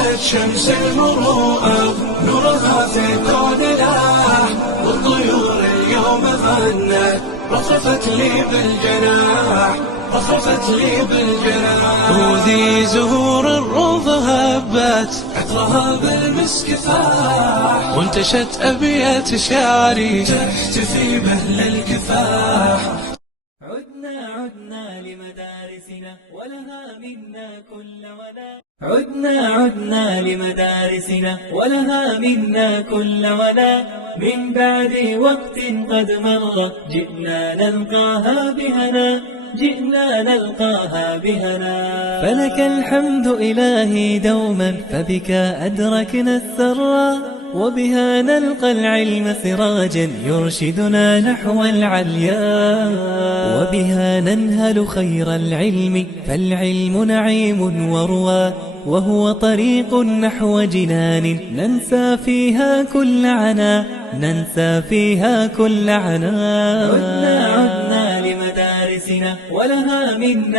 أشرقت شمس المروءة نورها في كوننا، والطيور اليوم غنت رفرفت لي بالجناح، رفرفت لي بالجناح. وذي زهور الروض هبت عطرها بالمسك فاح، وانتشت أبيات شعري تحتفي بأهل الكفاح. عدنا لمدارسنا ولها منا كل ولا، عدنا لمدارسنا ولها منا كل ولا، من بعد وقت قد مر جئنا نلقاها بهنا، جئنا نلقاها بهنا. فلك الحمد إلهي دوما، فبك أدركنا السرى، وبها نلقى العلم سراجا يرشدنا نحو العليا، وبها ننهل خير العلم، فالعلم نعيم وروى، وهو طريق نحو جنان ننسى فيها كل عنا، ننسى فيها كل عنا. عدنا لمدارسنا ولها منا